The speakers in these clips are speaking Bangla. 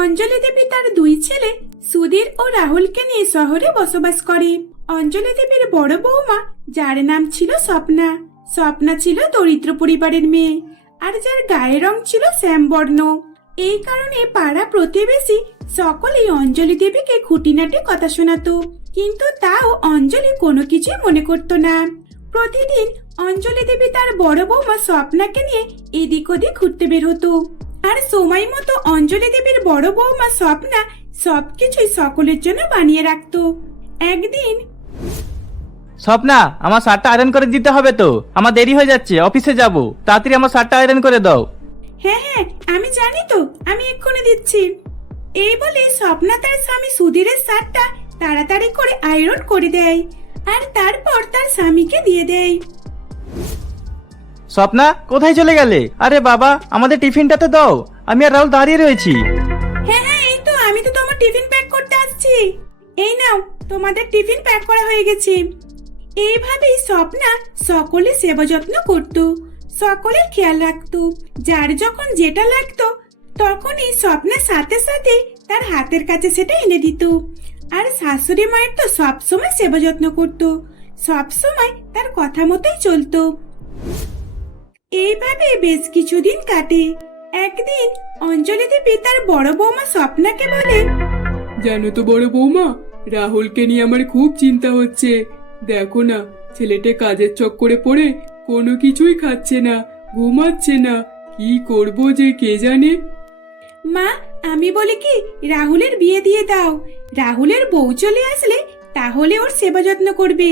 অঞ্জলি দেবী তার দুই ছেলে, সুধীর ও রাহুলকে নিয়ে শহরে বসবাস করে। অঞ্জলি দেবীর বড় বৌমা, যার নাম ছিল স্বপ্না। স্বপ্না ছিল দরিদ্র পরিবারের মেয়ে, আর যার গায়ের রং ছিল শ্যামবর্ণ। এই কারণে পাড়া প্রতিবেশী সকলেই অঞ্জলি দেবীকে খুঁটিনাটি কথা শোনাতো, কিন্তু তাও অঞ্জলি কোনো কিছুই মনে করতো না। প্রতিদিন অঞ্জলি দেবী তার বড় বৌমা স্বপ্নাকে নিয়ে এদিক ওদিক ঘুরতে বের হতো। আর সময় মতো অঞ্জলি দেবীর বড় বৌমা স্বপ্না সবকিছুই সকলের জন্য বানিয়ে রাখতো। একদিন স্বপ্না আমার শার্টটা আয়রন করে দিতে হবে তো। আমার দেরি হয়ে যাচ্ছে অফিসে যাব। তাড়াতাড়ি আমার শার্টটা আয়রন করে দাও। হ্যাঁ হ্যাঁ আমি জানি তো আমি এক্ষুনি দিচ্ছি। এই বলে স্বপ্না তার স্বামী সুধীরের শার্টটা তাড়াতাড়ি করে আয়রন করে দেয়। আর তারপর তার স্বামীকে দিয়ে দেয়। স্বপ্না, কোথায় চলে গেলে? আরে বাবা, আমাদের টিফিনটা তো দাও। আমি আর রাহুল দাঁড়িয়ে রয়েছি। হ্যাঁ হ্যাঁ এই তো, আমি তো তোমার টিফিন প্যাক করতে আসছি। এই নাও, তোমাদের টিফিন প্যাক করা হয়ে গেছে। এইভাবেই স্বপ্না সকলে সেবা যত্ন করত সকলের খেয়াল রাখতো। যার যখন যেটা লাগতো, তখনই স্বপ্নের সাথে সাথে তার হাতের কাছে সেটা এনে দিত। আর শাশুড়ি মায়ের তো সবসময় সেবা যত্ন করতো, সবসময় তার কথা মতোই চলতো। এইভাবে বেশ কিছুদিন কাটে। একদিন অঞ্জলি দেবী তার বড় বৌমা স্বপ্নাকে বলে জানো তো বড় বৌমা রাহুলকে নিয়ে আমার খুব চিন্তা হচ্ছে। দেখো না ছেলেটা কাজের চক্করে পড়ে কোনো কিছুই খাচ্ছে না ঘুমাচ্ছে না। কি করব যে কে জানে? মা আমি বলি কি রাহুলের বিয়ে দিয়ে দাও। রাহুলের বউ চলে আসলে তাহলে ওর সেবা যত্ন করবে।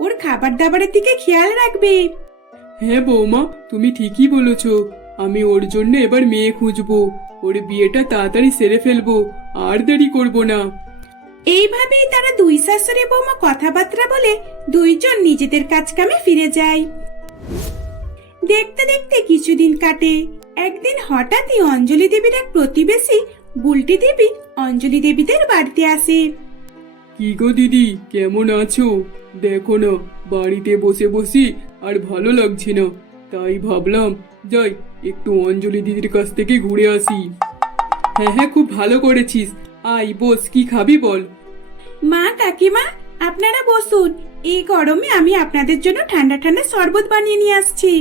ওর খাবার দাবারের দিকে খেয়াল রাখবে। হ্যাঁ বৌমা তুমি ঠিকই বলেছ। আমি ওর জন্য এবার মেয়ে খুঁজবো। ওর বিয়েটা তাড়াতাড়ি সেরে ফেলব। আর দেরি করব না। এইভাবেই তারা দুই শাশুড়ি বৌমা কথাবার্তা বলে দুইজন নিজেদের কাজ কামে ফিরে যায়। দেখতে দেখতে কিছুদিন কাটে। একদিন হঠাৎই অঞ্জলি দেবীর এক প্রতিবেশী বুলটি দেবী অঞ্জলি দেবীদের বাড়িতে আসে। কি গো দিদি কেমন আছো? দেখো না বাড়িতে বসে বসি আর ভালো লাগছে না। তাই ভাবলাম যাই একটু অঞ্জলি দিদির কাছ থেকে ঘুরে আসি। হ্যাঁ হ্যাঁ খুব ভালো করেছিস। আই বস কি খাবি বল? মা কাকিমা আপনারা বসুন। এই গরমে আমি আপনাদের জন্য ঠান্ডা ঠান্ডা শরবত বানিয়ে নিয়ে আসছি।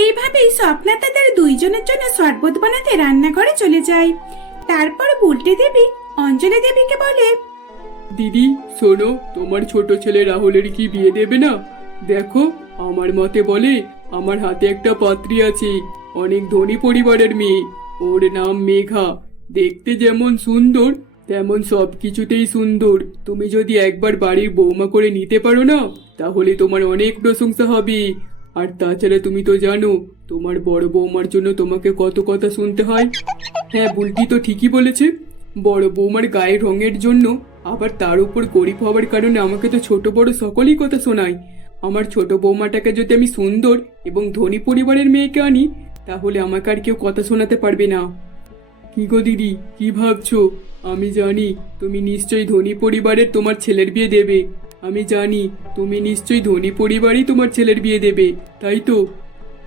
এইভাবেই স্বপ্না তাদের দুইজনের জন্য শরবত বানাতে রান্নাঘরে চলে যায়। তারপর বুলটি দেবী অঞ্জলি দেবীকে বলে দিদি শোনো তোমার ছোট ছেলে রাহুলের কি বিয়ে দেবে না? দেখো আমার মতে বলে, আমার হাতে একটা পাত্রী আছে, অনেক ধনী পরিবারের মেয়ে। ওর নাম মেঘা। দেখতে যেমন সুন্দর, তেমন সব কিছুতেই সুন্দর। তুমি যদি একবার বাড়ির বৌমা করে নিতে পারো না, তাহলে তোমার অনেক প্রশংসা হবে। আর তাছাড়া তুমি তো জানো, তোমার বড় বৌমার জন্য তোমাকে কত কথা শুনতে হয়। হ্যাঁ বুলটি তো ঠিকই বলেছে। বড় বৌমার গায়ের রঙের জন্য, আবার তার উপর গরিব হওয়ার কারণে আমাকে তো ছোট বড় সকলেই কথা শোনায়। আমার ছোট বৌমাটাকে যদি আমি সুন্দর এবং ধনী পরিবারের মেয়েকে আনি, তাহলে আমাকে আর কেউ কথা শোনাতে পারবে না। কি গো দিদি, কি ভাবছ? আমি জানি তুমি নিশ্চয়ই ধনী পরিবারের তোমার ছেলের বিয়ে দেবে। আমি জানি তুমি নিশ্চয়ই ধনী পরিবারই তোমার ছেলের বিয়ে দেবে, তাই তো?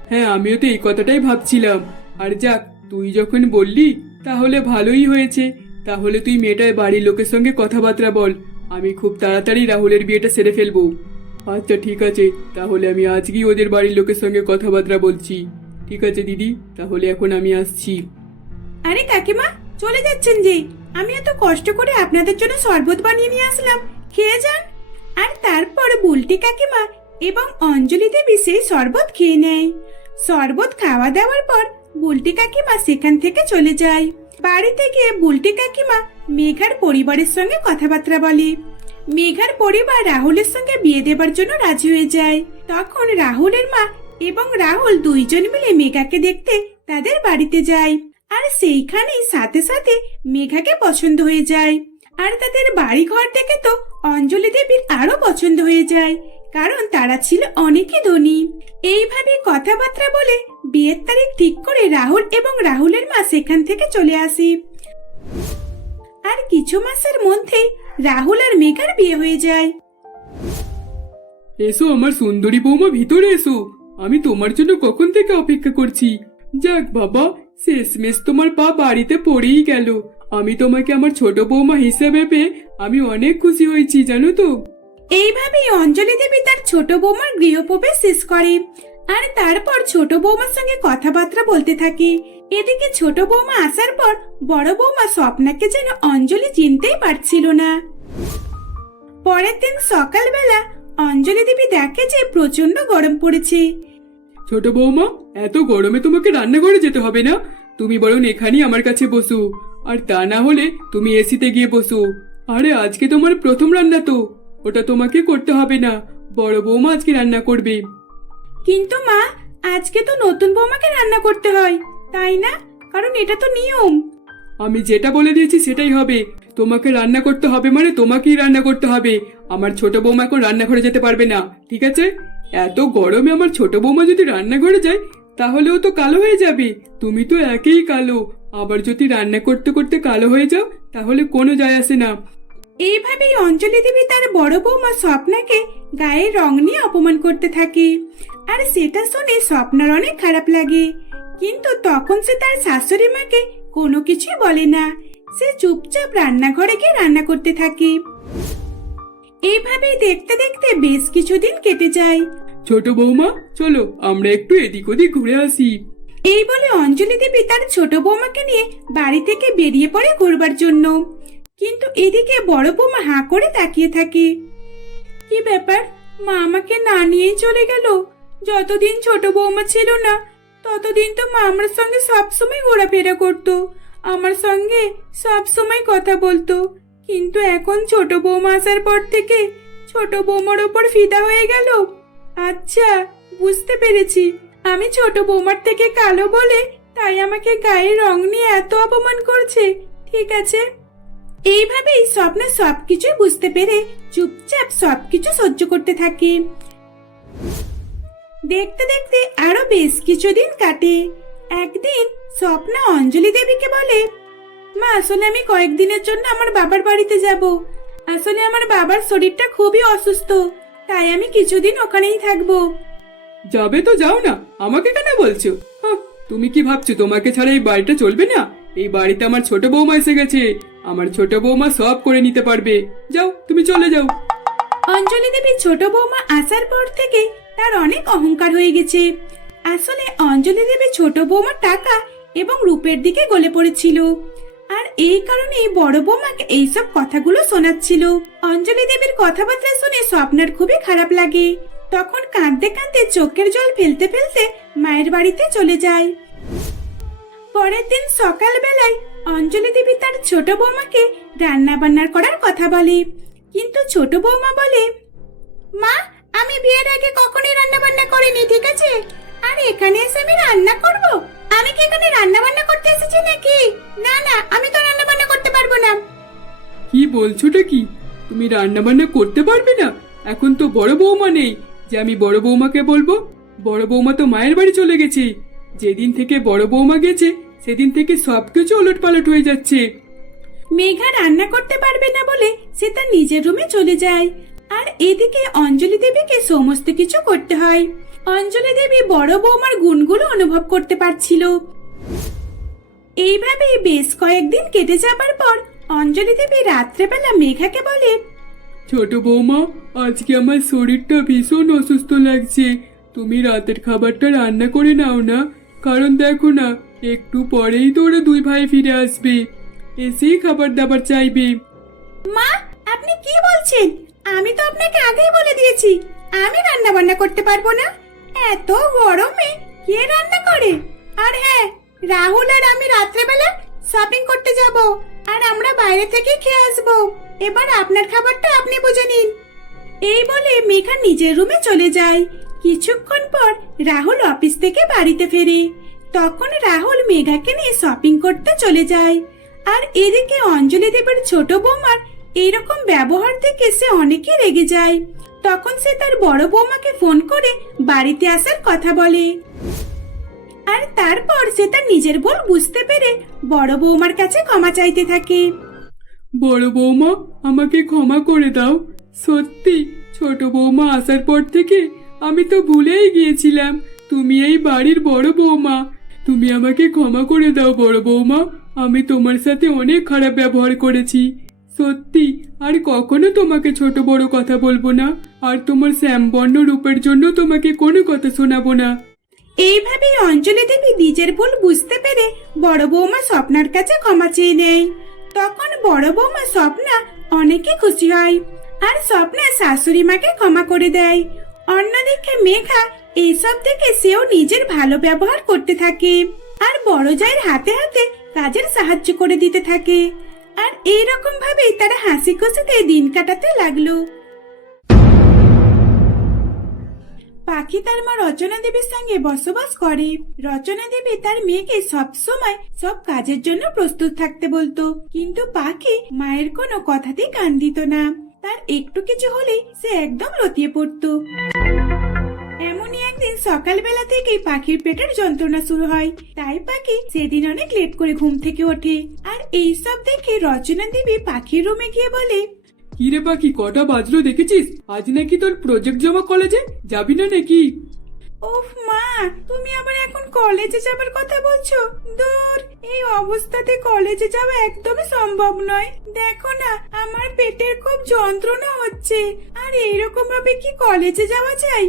হ্যাঁ আমিও তো এই কথাটাই ভাবছিলাম। আর যাক, তুই যখন বললি, তাহলে ভালোই হয়েছে। তাহলে তুই মেয়েটায় বাড়ির লোকের সঙ্গে কথাবার্তা বল। আমি খুব তাড়াতাড়ি রাহুলের বিয়েটা সেরে ফেলব। আচ্ছা ঠিক আছে। তাহলে আমি আজকেই ওদের বাড়ির লোকের সঙ্গে কথাবার্তা বলছি। ঠিক আছে, দিদি? তাহলে এখন আমি আসছি। আরে কাকিমা, চলে যাচ্ছেন যে। আমি এত কষ্ট করে আপনাদের জন্য শরবত বানিয়ে নিয়ে আসলাম। খেয়ে যান। আর তারপর বুলটি কাকিমা এবং অঞ্জলি দেবী সেই শরবত খেয়ে নেয়। শরবত খাওয়া দাওয়ার পর বুলটি কাকিমা সেখান থেকে চলে যায়। বাড়িতে গিয়ে বুলটি কাকিমা মেঘার পরিবারের সঙ্গে কথাবার্তা বলে। মেঘার পরিবার রাহুলের সঙ্গে বিয়ে দেবার জন্য রাজি হয়ে যায়। তখন রাহুলের মা এবং রাহুল দুইজন মিলে মেঘাকে দেখতে তাদের বাড়িতে যায়। আর সেইখানেই সাথে সাথে মেঘাকে পছন্দ হয়ে যায়। আর তাদের বাড়ি ঘর থেকে তো অঞ্জলি দেবীর আরও পছন্দ হয়ে যায়, কারণ তারা ছিল অনেকই ধনী। এইভাবে কথাবার্তা বলে বিয়ের তারিখ ঠিক করে রাহুল এবং রাহুলের মা সেখান থেকে চলে আসে। আর কিছু মাসের মধ্যেই রাহুল আর মেঘার বিয়ে হয়ে যায়। এসো আমার সুন্দরী বৌমা ভিতরে এসো। আমি তোমার জন্য কখন থেকে অপেক্ষা করছি? যাক বাবা শেষমেশ তোমার পা বাড়িতে পড়েই গেল। আমি তোমাকে আমার ছোট বৌমা হিসেবে পেয়ে আমি অনেক খুশি হয়েছি জানো তো। এইভাবেই অঞ্জলি দেবী তার ছোট বৌমার গৃহপ্রবেশ শেষ করে। আর তারপর ছোট বৌমার সঙ্গে কথাবার্তা বলতে থাকে। এদিকে ছোট বৌমা আসার পর বড় বৌমা স্বপ্নাকে যেন অঞ্জলি চিনতেই পারছিল না। পরের দিন সকালবেলা অঞ্জলি দেবী দেখে যে প্রচণ্ড গরম পড়েছে। ছোট বৌমা এত গরমে তোমাকে রান্নাঘরে যেতে হবে না? তুমি বরং এখানেই আমার কাছে বসো। আর তা না হলে তুমি এসিতে গিয়ে বসো। আরে আজকে তোমার প্রথম রান্না তো। ওটা তোমাকে করতে হবে না। বড় বৌমা আজকে রান্না করবে। কিন্তু মা আজকে তো নতুন বৌমাকে রান্না করতে হয়। তাই না? কারণ এটা তো নিয়ম। আমি যেটা বলে দিয়েছি সেটাই হবে। তোমাকে রান্না করতে হবে মানে তোমাকেই রান্না করতে হবে। আমার ছোট বৌমা এখন রান্নাঘরে যেতে পারবে না, ঠিক আছে? এত গরমে আমার ছোট বৌমা যদি রান্নাঘরে যায়, তাহলেও তো কালো হয়ে যাবে। তুমি তো একেই কালো। আবার যদি রান্না করতে করতে কালো হয়ে যাও, তাহলে কোনো যায় আসে না। এইভাবেই অঞ্জলি দেবী তার বড় বৌমা স্বপ্নাকে গায়ের রং নিয়ে অপমান করতে থাকে। আর সেটা শুনে স্বপ্নার অনেক খারাপ লাগে। কিন্তু তখন সে তার শাশুড়ি মাকে কোনো কিছুই বলে না। সে চুপচাপ রান্নাঘরে গিয়ে রান্না করতে থাকে। এইভাবেই দেখতে দেখতে বেশ কিছুদিন কেটে যায়। ছোট বৌমা চলো আমরা একটু এদিক ওদিক ঘুরে আসি। এই বলে অঞ্জলি দেবী তার ছোট বৌমাকে নিয়ে বাড়ি থেকে বেরিয়ে পড়ে ঘুরবার জন্য। কিন্তু এদিকে বড় বৌমা হাঁ করে তাকিয়ে থাকে। কি ব্যাপার? মা আমাকে না নিয়েই চলে গেল। যতদিন ছোট বৌমা ছিল না, ততদিন তো মা আমার সঙ্গে সবসময় ঘোরাফেরা করতো। আমার সঙ্গে সব সময় কথা বলতো। কিন্তু এখন ছোট বৌমা আসার পর থেকে ছোট বৌমার ওপর ফিদা হয়ে গেল। আচ্ছা বুঝতে পেরেছি। আমি ছোট বৌমার থেকে কালো বলে তাই আমাকে গায়ে রং নিয়ে এত অপমান করছে। ঠিক আছে? এইভাবেই স্বপ্ন সবকিছু বুঝতে পেরে চুপচাপ সবকিছু সহ্য করতে থাকে। দেখতে দেখতে আরও বেশ কিছুদিন কাটে। একদিন স্বপ্না অঞ্জলি দেবীকে বলে, মা, আসলে আমি কয়েকদিনের জন্য আমার বাবার বাড়িতে যাব। আসলে আমার বাবার শরীরটা খুবই অসুস্থ, তাই আমি কিছুদিন ওখানেই থাকব। যাবে তো, যাও না। আমাকে কেন বলছো? তুমি কি ভাবছ তোমাকে ছাড়া এই বাড়িটা চলবে না? এই বাড়িতে আমার ছোট বৌমা এসে গেছে। আমার ছোট বৌমা সব করে নিতে পারবে। যাও, তুমি চলে যাও। অঞ্জলি দেবী ছোট বৌমা আসার পর থেকে তার অনেক অহংকার হয়ে গেছে। আসলে অঞ্জলি দেবী ছোট বৌমার টাকা এবং রূপের দিকে গলে পড়েছিল। আর এই কারণেই বড় বৌমাকে এইসব কথাগুলো শোনাচ্ছিল। অঞ্জলি দেবীর কথাবার্তা শুনে স্বপ্নের খুবই খারাপ লাগে। তখন কাঁদতে কাঁদতে চোখের জল ফেলতে ফেলতে মায়ের বাড়িতে চলে যায়। পরের দিন সকালবেলায় অঞ্জলি দেবী তার ছোট বৌমাকে রান্না বান্নার করার কথা বলে। কিন্তু ছোট বৌমা বলে, মা, আমি বিয়ের আগে কখনোই রান্না বান্না করিনি, ঠিক আছে? আর এখানে এসে আমি রান্না করব? আমি কি এখানে রান্না বান্না করতে এসেছি নাকি? না না, আমি তো রান্না বান্না করতে পারব না। কি বলছোটা কি? তুমি রান্না বান্না করতে পারবে না? এখন তো বড় বৌমা নেই। যে আমি বড় বৌমাকে বলব, বড় বৌমা তো মায়ের বাড়ি চলে গেছে। যেদিন থেকে বড় বৌমা গেছে সেদিন থেকে সবকিছু ওলট পালট হয়ে যাচ্ছে। মেঘা রান্না করতে পারবে না বলে সে তার নিজের রুমে চলে যায়। আর এদিকে অঞ্জলি দেবীকে সমস্ত কিছু করতে হয়। অঞ্জলি দেবী বড় বৌমার গুণগুলো অনুভব করতে পারছিল। এইভাবে বেশ কয়েকদিন কেটে যাবার পর অঞ্জলি দেবী রাত্রেবেলা মেঘাকে বলে ছোট বৌমা আজকে আমার শরীরটা ভীষণ অসুস্থ লাগছে। তুমি রাতের খাবারটা রান্না করে নাও না। কারণ দেখো না একটু পরেই তো ওরা দুই ভাই ফিরে আসবে। এসেই খাবার দাবার চাইবে। মা, আপনি কি বলছেন? আমি তো আপনাকে আগেই বলে দিয়েছি, আমি রান্না বান্না করতে পারব না। এত গরমে কে রান্না করে? আর হ্যাঁ রাহুল আর আমি রাত্রেবেলা শপিং করতে যাব, আর আমরা বাইরে থেকে খেয়ে আসব। এবার আপনার খাবারটা আপনি বুঝে নিন। এই বলে মেঘা নিজের রুমে চলে যায়। কিছুক্ষণ পর রাহুল অফিস থেকে বাড়িতে ফেরে। তখন রাহুল মেঘাকে নিয়ে শপিং করতে চলে যায়। আর এদিকে অঞ্জলি দেবের ছোট বৌমার এইরকম ব্যবহার থেকে সে অনেকই রেগে যায়। তখন সে তার বড় বৌমাকে ফোন করে বাড়িতে আসার কথা বলে। আর তারপর সে তার নিজের ভুল বুঝতে পেরে বড় বৌমার কাছে ক্ষমা চাইতে থাকে। বড় বৌমা, আমাকে ক্ষমা করে দাও। সত্যি, ছোট বৌমা আসার পর থেকে আমি তো ভুলেই গিয়েছিলাম। তুমি এই বাড়ির বড় বৌমা। তুমি আমাকে ক্ষমা করে দাও বড় বৌমা। আমি তোমার সাথে অনেক খারাপ ব্যবহার করেছি। সত্যি, আর কখনো তোমাকে ছোট বড় কথা বলব না। আর তোমার শ্যামবর্ণ রূপের জন্য তোমাকে কোনো কথা শোনাবো না। এইভাবেই অঞ্জলি দেবী নিজের ভুল বুঝতে পেরে বড় বৌমা স্বপ্নার কাছে ক্ষমা চেয়ে নেয়। তখন বড় বৌমা স্বপ্না অনেকে খুশি হয়। আর স্বপ্না শাশুড়ি মাকে ক্ষমা করে দেয়। অন্যদিকে মেঘা এইসব থেকে সেও নিজের ভালো ব্যবহার করতে থাকে আর বড় জায়ের হাতে হাতে কাজের সাহায্য করে দিতে থাকে। আর এইরকম ভাবেই তারা হাসি খুশিতে দিন কাটাতে লাগল। পাখি তার মা রচনা দেবীর সঙ্গে বসবাস করে। রচনা দেবী তার মেয়েকে সব সময় সব কাজের জন্য প্রস্তুত থাকতে বলতো। কিন্তু পাখি মায়ের কোনো কথাতেই কান দিত না। তার একটু কিছু হলেই সে একদম লতিয়ে পড়তো। একদিন সকালবেলা থেকেই পাখির পেটের যন্ত্রণা শুরু হয়। তাই পাখি সেদিন অনেক লেট করে ঘুম থেকে ওঠে। আর এইসব দেখে রচনা দেবী পাখির রুমে গিয়ে বলে কি রে পাখি কটা বাজলো দেখেছিস? আজ নাকি তোর প্রজেক্ট জমা কলেজে যাবি না নাকি? ওফ মা তুমি আবার এখন কলেজে যাবার কথা বলছো? দূর এই অবস্থাতে কলেজে যাওয়া একদমই সম্ভব নয়। দেখো না আমার পেটের খুব যন্ত্রণা হচ্ছে। আর এইরকম ভাবে কি কলেজে যাওয়া যায়?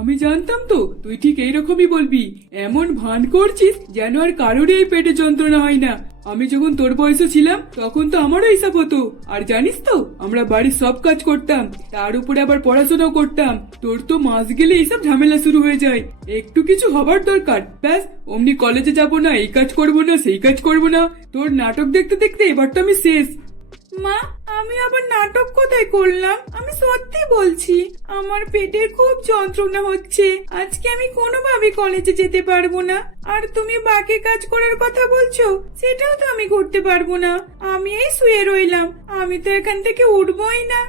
আমি জানতাম তো, তুই ঠিক এইরকমই বলবি। এমন ভান করছিস যেন আর কারোরই এই পেটে যন্ত্রণা হয় না। আমি যখন তোর বয়সে ছিলাম, তখন তো আমারও এইসব হতো। আর জানিস তো, আমরা বাড়ির সব কাজ করতাম, তার উপরে আবার পড়াশোনাও করতাম। তোর তো মাস গেলে এইসব ঝামেলা শুরু হয়ে যায়। একটু কিছু হবার দরকার, ব্যাস, অমনি কলেজে যাব না, এই কাজ করব না, সেই কাজ করব না। তোর নাটক দেখতে দেখতে এবার তো আমি শেষ। মা, আমি আবার নাটক কোথায় করলাম? আমি সত্যি বলছি, আমার পেটে খুব যন্ত্রণা হচ্ছে। আজকে আমি কোনোভাবে কলেজে যেতে পারব না। আর তুমি বাকি কাজ করার কথা বলছো, সেটাও তো আমি করতে পারব না। আমি এই শুয়ে রইলাম, আমি তো এখান থেকে উঠবই না।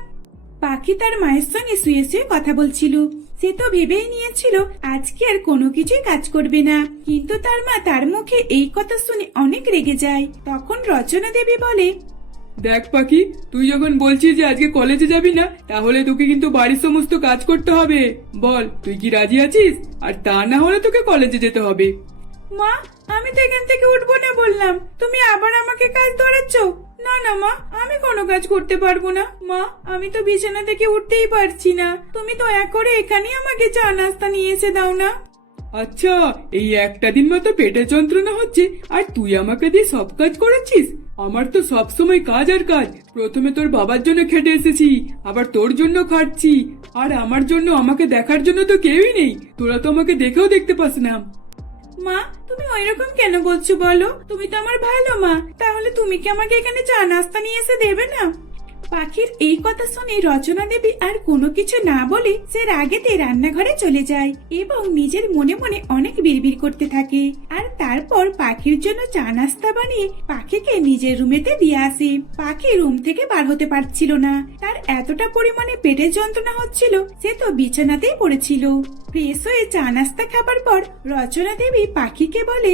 পাখি তার মায়ের সঙ্গে শুয়ে শুয়ে কথা বলছিল। সে তো ভেবেই নিয়েছিল, আজকে আর কোনো কিছুই কাজ করবে না। কিন্তু তার মা তার মুখে এই কথা শুনে অনেক রেগে যায়। তখন রচনা দেবী বলে দেখ পাখি তুই যখন বলছিস যে আজকে কলেজে যাবি না তাহলে তোকে কিন্তু বাড়ির সমস্ত কাজ করতে হবে। বল তুই কি রাজি আছিস? আর তা না হলে তোকে কলেজে যেতে হবে। মা আমি তো এখান থেকে উঠবো না বললাম। তুমি আবার আমাকে কাজ ধরাচ্ছ? না না মা আমি কোনো কাজ করতে পারব না। মা আমি তো বিছানা থেকে উঠতেই পারছি না। তুমি দয়া করে এখানেই আমাকে চা নাস্তা নিয়ে এসে দাও না। আচ্ছা এই একটা দিন মতো পেটের যন্ত্রণা হচ্ছে আর তুই আমাকে দিয়ে সব কাজ করেছিস? আমার তো সবসময় কাজ আর কাজ। প্রথমে তোর বাবার জন্য খেটে এসেছি, আবার তোর জন্য খাটছি। আর আমার জন্য, আমাকে দেখার জন্য তো কেউই নেই। তোরা তো আমাকে দেখেও দেখতে পাস না। মা, তুমি ওইরকম কেন বলছো বলো? তুমি তো আমার ভালো মা। তাহলে তুমি কি আমাকে এখানে চা নাস্তা নিয়ে এসে দেবে না? পাখির এই কথা শুনে রচনা দেবী আর কোনো কিছু না বলে সে রাগেতে রান্নাঘরে চলে যায় এবং নিজের মনে মনে অনেক বিড়বিড় করতে থাকে। আর তারপর পাখির জন্য চা নাস্তা বানিয়ে পাখিকে নিজের রুমেতে দিয়ে আসে। পাখি রুম থেকে বার হতে পারছিল না। তার এতটা পরিমাণে পেটের যন্ত্রণা হচ্ছিল, সে তো বিছানাতেই পড়েছিল। ফ্রেশ হয়ে চা নাস্তা খাবার পর রচনা দেবী পাখিকে বলে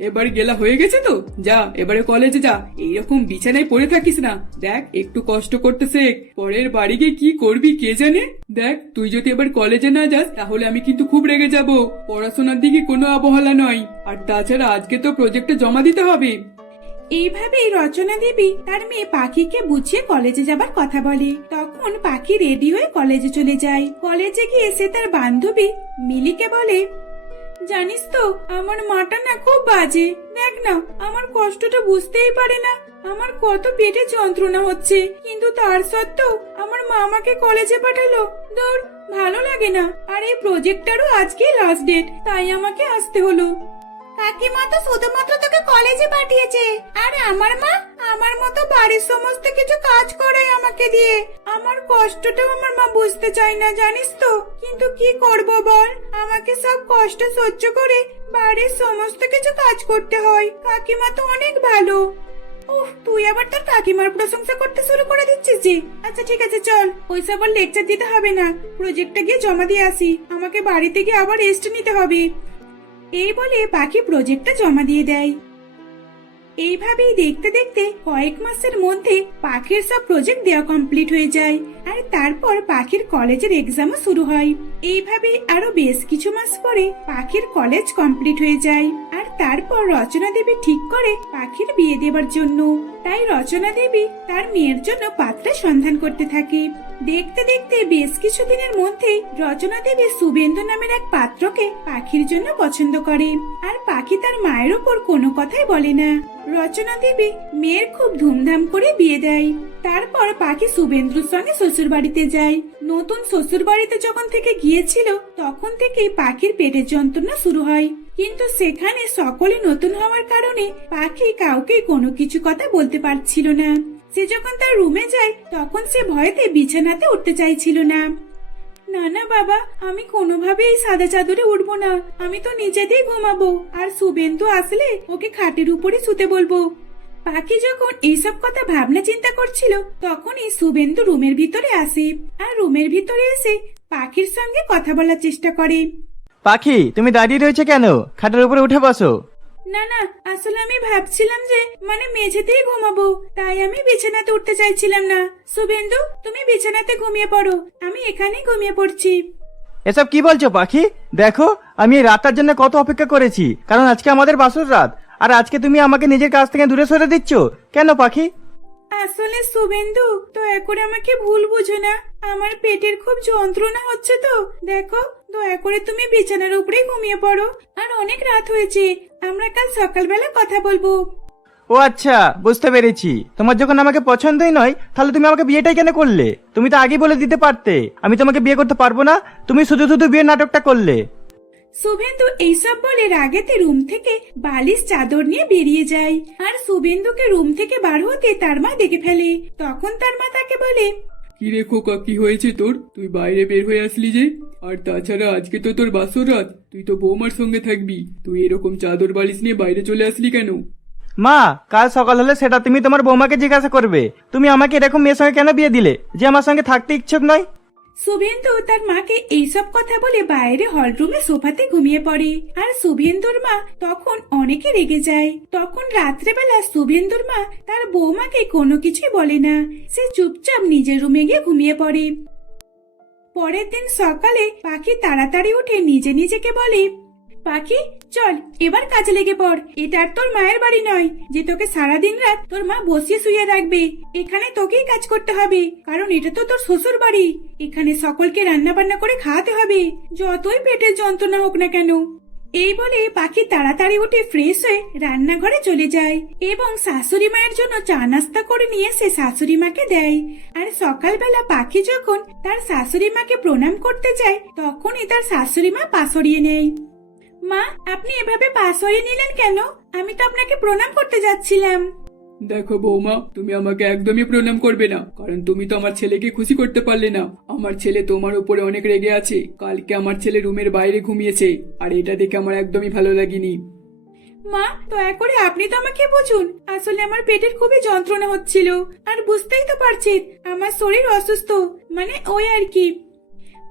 এবার গেলা হয়ে গেছে তো? যা, এবারে কলেজে যা। এইরকম বিছানায় পড়ে থাকিস না। দেখ, একটু কষ্ট করতে শেখ পরের বাড়ি গিয়ে কি করবি কে জানে? দেখ, তুই যদি এবার কলেজে না যাস, তাহলে আমি কিন্তু খুব রেগে যাব। পড়াশোনার দিকে কোনো অবহেলা নয়। আর তাছাড়া আজকে তো প্রজেক্টে জমা দিতে হবে। এইভাবেই রচনা দেবী। তার মেয়ে পাখিকে বুঝিয়ে কলেজে যাবার কথা বলে। তখন পাখি রেডি হয়ে কলেজে চলে যায়। কলেজে গিয়ে সে তার বান্ধবী মিলিকে বলে জানিস তো, আমার মাটা না খুব বাজে। দেখ না, আমার কষ্টটা বুঝতেই পারে না। আমার কত পেটে যন্ত্রণা হচ্ছে। কিন্তু তার সত্ত্বেও আমার মা আমাকে কলেজে পাঠালো। দৌড় ভালো লাগে না। আর এই প্রজেক্টটারও আজকে লাস্ট ডেট তাই আমাকে আসতে হলো। কাকিমা তো শুধুমাত্র তোকে কলেজে পাঠিয়েছে। আর আমার মা, আমার মতো বাড়ির সমস্ত কিছু কাজ করায় আমাকে দিয়ে। আমার কষ্টটাও আমার মা বুঝতে চায় না, জানিস তো? কিন্তু কি করব বল? আমাকে সব কষ্ট সহ্য করে বাড়ির সমস্ত কিছু কাজ করতে হয়। কাকিমা তো অনেক ভালো। উফ, তুই আবার তোর কাকিমার প্রশংসা করতে শুরু করে দিচ্ছিস যে। আচ্ছা ঠিক আছে, চল। ওইসব আর লেকচার দিতে হবে না। প্রজেক্টটা গিয়ে জমা দিয়ে আসি। আমাকে বাড়িতে গিয়ে আবার রেস্ট নিতে হবে। এই বলে পাখি প্রজেক্টটা জমা দিয়ে দেয়। এইভাবেই দেখতে দেখতে কয়েক মাসের মধ্যে পাখির সব প্রজেক্ট দেওয়া কমপ্লিট হয়ে যায়। আর তারপর পাখির কলেজের এক্সামও শুরু হয়। এইভাবে আরও বেশ কিছু মাস পরে পাখির কলেজ কমপ্লিট হয়ে যায়। আর তারপর রচনা দেবী ঠিক করে পাখির বিয়ে দেবার জন্য। তাই রচনা দেবী তার মেয়ের জন্য পাত্রের সন্ধান করতে থাকে। দেখতে দেখতে বেশ কিছুদিনের মধ্যেই রচনা দেবী শুভেন্দু নামের এক পাত্রকে পাখির জন্য পছন্দ করে। আর পাখি তার মায়ের উপর কোনো কথাই বলে না। রচনা দেবী। মেয়ের খুব ধুমধাম করে বিয়ে দেয়। তারপর পাখি শুভেন্দ্রুর সঙ্গে শ্বশুর বাড়িতে যায়। নতুন শ্বশুর বাড়িতে যখন থেকে গিয়েছিল, তখন থেকেই পাখির পেটের যন্ত্রণা শুরু হয়। কিন্তু সেখানে সকলে নতুন হওয়ার কারণে পাখি কাউকে কোনো কিছু কথা বলতে পারছিল না। সে যখন তার রুমে যায়, তখন সে ভয়েতে বিছানাতে উঠতে চাইছিল না। না না, বাবা, আমি কোনোভাবেই সাদা চাদরে উঠবো না। আমি তো নিচেতেই ঘুমাবো। আর শুভেন্দু আসলে ওকে খাটের উপরে শুতে বলব। পাখি যখন এইসব কথা ভাবনা চিন্তা করছিল, তখনই শুভেন্দু রুমের ভিতরে আসে আর রুমের ভিতরে এসে পাখির সঙ্গে কথা বলার চেষ্টা করে। পাখি, তুমি দাঁড়িয়ে রয়েছে কেন? খাটের উপরে উঠে বসো। না না আসলে আমি ভাবছিলাম যে মানে মেঝেতেই ঘুমাবো তাই আমি বিছানাতে উঠতে চাইছিলাম না। শুভেন্দু তুমি বিছানাতে ঘুমিয়ে পড়ো আমি এখানেই ঘুমিয়ে পড়ছি। এসব কি বলছো পাখি? দেখো আমি এই রাতটার জন্য কত অপেক্ষা করেছি কারণ আজকে আমাদের বাসর রাত আর আজকে তুমি আমাকে নিজের কাছ থেকে দূরে সরে দিচ্ছ। কেন পাখি? আসলে শুভেন্দু দয়া করে আমাকে ভুল বুঝো না আমার পেটের খুব যন্ত্রণা হচ্ছে তো দেখো দয়া করে তুমি বিছানার উপরেই ঘুমিয়ে পড়ো। আর অনেক রাত হয়েছে। আমরা কাল সকালবেলা কথা বলব। ও আচ্ছা বুঝতে পেরেছি। তোমার যখন আমাকে পছন্দই নয় তাহলে তুমি আমাকে বিয়েটাই কেন করলে? তুমি তো আগেই বলে দিতে পারতে। আমি তোমাকে বিয়ে করতে পারব না তুমি শুধু শুধু বিয়ের নাটকটা করলে। শুভেন্দু এইসব বলে রাগেতে রুম থেকে বালিশ চাদর নিয়ে বেরিয়ে যায়। আর শুভেন্দুকে রুম থেকে বার হতে তার মা দেখে ফেলে। তখন তার মা তাকে বলে কি রে খোকা, কি হয়েছে তোর? তুই বাইরে বের হয়ে আসলি যে। আর তাছাড়া আজকে তো তোর বাসর রাত, তুই তো বৌমার সঙ্গে থাকবি। তুই এরকম চাদর বালিশ নিয়ে বাইরে চলে আসলি কেন? মা, কাল সকাল হলে সেটা তুমি তোমার বৌমাকে জিজ্ঞাসা করবে। তুমি আমাকে এরকম মেয়ের সঙ্গে কেন বিয়ে দিলে? যে আমার সঙ্গে থাকতে ইচ্ছুক নয়? শুভেন্দু তার মাকে এইসব কথা বলে বাইরে হলরুমে সোফাতে ঘুমিয়ে পড়ে। আর শুভেন্দুর মা তখন অনেকে রেগে যায়। তখন রাত্রেবেলা শুভেন্দুর মা তার বৌমাকে কোনো কিছুই বলে না। সে চুপচাপ নিজের রুমে গিয়ে ঘুমিয়ে পড়ে। পরের দিন সকালে পাখি তাড়াতাড়ি উঠে নিজে নিজেকে বলে পাখি, চল, এবার কাজে লেগে পড়। এটা আর তোর মায়ের বাড়ি নয়, যে তোকে সারাদিন রাত তোর মা বসিয়ে শুয়ে রাখবে। এখানে তোকেই কাজ করতে হবে, কারণ এটা তো তোর শ্বশুর বাড়ি। এখানে সকলকে রান্না বান্না করে খাওয়াতে হবে, যতই পেটের যন্ত্রণা হোক না কেন। এই বলে পাখি তাড়াতাড়ি উঠে ফ্রেশ হয়ে রান্নাঘরে চলে যায় এবং শাশুড়ি মায়ের জন্য চা নাস্তা করে নিয়ে সে শাশুড়ি মাকে দেয়। আর সকালবেলা পাখি যখন তার শাশুড়ি মাকে প্রণাম করতে যায়, তখনই তার শাশুড়ি মা পা সরিয়ে নেয়। মা আপনি এভাবে পা সরিয়ে নিলেন কেন? আমি তো আপনাকে প্রণাম করতে যাচ্ছিলাম। দেখো বৌমা তুমি আমাকে একদমই প্রণাম করবে না কারণ তুমি তো আমার ছেলেকে খুশি করতে পারলে না। আমার ছেলে তোমার উপরে অনেক রেগে আছে। কালকে আমার ছেলে রুমের বাইরে ঘুমিয়েছে আর এটা দেখে আমার একদমই ভালো লাগেনি। মা দয়া করে আপনি তো আমাকে বুঝুন আসলে আমার পেটের খুবই যন্ত্রণা হচ্ছিল। আর বুঝতেই তো পারছেন আমার শরীর অসুস্থ মানে ওই আর কি।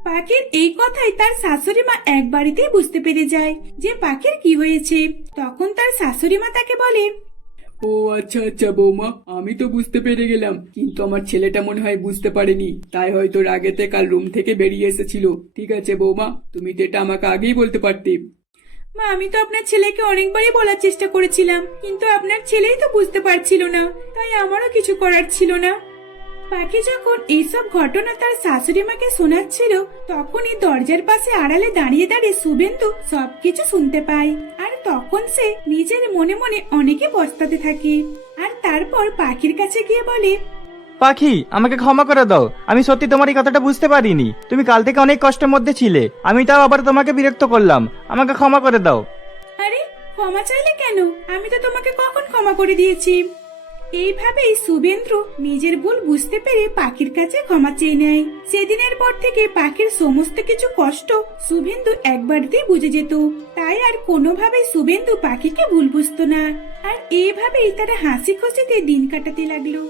পাখির এই কথাই তার শাশুড়ি মা এক বাড়িতেই বুঝতে পেরে যায় যে পাখির কি হয়েছে। তখন তার শাশুড়ি মা তাকে বলে ও আচ্ছা আচ্ছা বৌমা আমি তো বুঝতে পেরে গেলাম কিন্তু আমার ছেলেটা মনে হয় বুঝতে পারেনি তাই হয়তো রাগেতে কাল রুম থেকে বেরিয়ে এসেছিল। ঠিক আছে বৌমা তুমি তো এটা আমাকে আগেই বলতে পারতে। মা আমি তো আপনার ছেলেকে অনেকবারই বলার চেষ্টা করেছিলাম কিন্তু আপনার ছেলেই তো বুঝতে পারছিল না তাই আমারও কিছু করার ছিল না। পাখি যখন এইসব ঘটনা তার শাশুড়ি মাকে শোনাচ্ছিল তখনই দরজার পাশে আড়ালে দাঁড়িয়ে দাঁড়িয়ে শুভেন্দু সবকিছু শুনতে পায়। আর তখন সে নিজের মনে মনে অনেকে বস্তাতে থাকে। আর তারপর পাখির কাছে গিয়ে বলে পাখি আমাকে ক্ষমা করে দাও। আমি সত্যি তোমার এই কথাটা বুঝতে পারিনি। তুমি কাল থেকে অনেক কষ্টের মধ্যে ছিলে। আমি তাও আবার তোমাকে বিরক্ত করলাম। আমাকে ক্ষমা করে দাও। আরে ক্ষমা চাইলে কেন? আমি তো তোমাকে কখন ক্ষমা করে দিয়েছি? এইভাবেই শুভেন্দ্র নিজের ভুল বুঝতে পেরে পাখির কাছে ক্ষমা চেয়ে নেয়। সেদিনের পর থেকে পাখির সমস্ত কিছু কষ্ট শুভেন্দু দিয়ে বুঝে যেত। তাই আর কোনোভাবে শুভেন্দু পাখিকে ভুল বুঝতো না। আর এইভাবেই তারা হাসি খুশিতে দিন কাটাতে লাগল।